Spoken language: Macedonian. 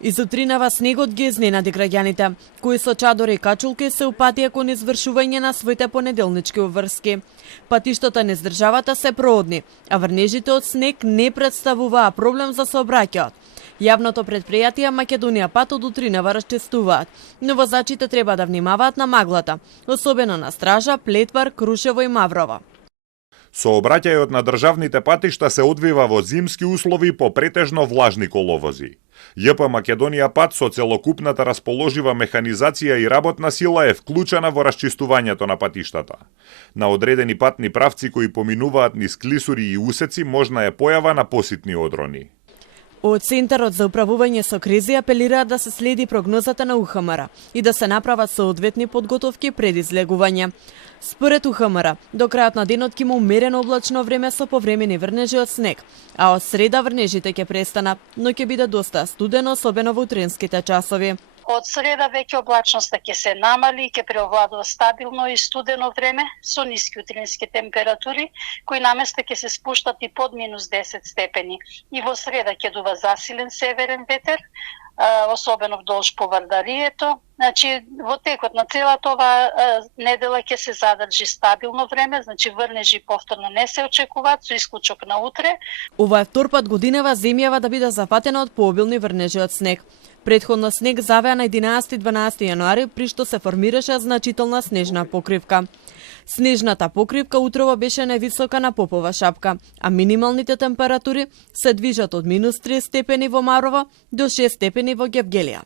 Изутринава снегот ги изненади граѓаните, кои со чадори и качулки се упатија кон извршување на своите понеделнички обврски. Патиштата низ државата се проодни, а врнежите од снег не представуваа проблем за сообраќајот. Јавното предпријатие Македонија пат од утринава расчистуваат, но возачите треба да внимаваат на маглата, особено на Стража, Плетвар, Крушево и Маврово. Сообраќајот на државните патишта се одвива во зимски услови по претежно влажни коловози. ЈП Македонија пат со целокупната расположива механизација и работна сила е вклучена во расчистувањето на патиштата. На одредени патни правци кои поминуваат низ клисури и усеци можна е појава на поситни одрони. Од Центарот за управување со кризи апелираат да се следи прогнозата на УХМР и да се направат соодветни подготовки пред излегување. Според УХМР, до крајот на денот ќе има умерено облачно време со повремени врнежи од снег, а од среда врнежите ќе престанат, но ќе биде доста студено, особено во утринските часови. Од среда веќе облачноста ќе се намали и ќе преовладува стабилно и студено време со ниски утрински температури, кои наместо ќе се спуштат и под минус 10 степени. И во среда ќе дува засилен северен ветер, особено вдолж Повардарието. Значи, во текот на целата оваа недела ќе се задржи стабилно време, значи врнежи повторно не се очекуваат, со исклучок на утре. Ова е втор пат годинава земјава да биде зафатена од пообилни врнежи од снег. Предходно снег завеа на 11-12 јануари, при што се формираше значителна снежна покривка. Снежната покривка утрово беше највисока на Попова шапка, а минималните температури се движат од минус 3 степени во Марово до 6 степени во Гевгелија.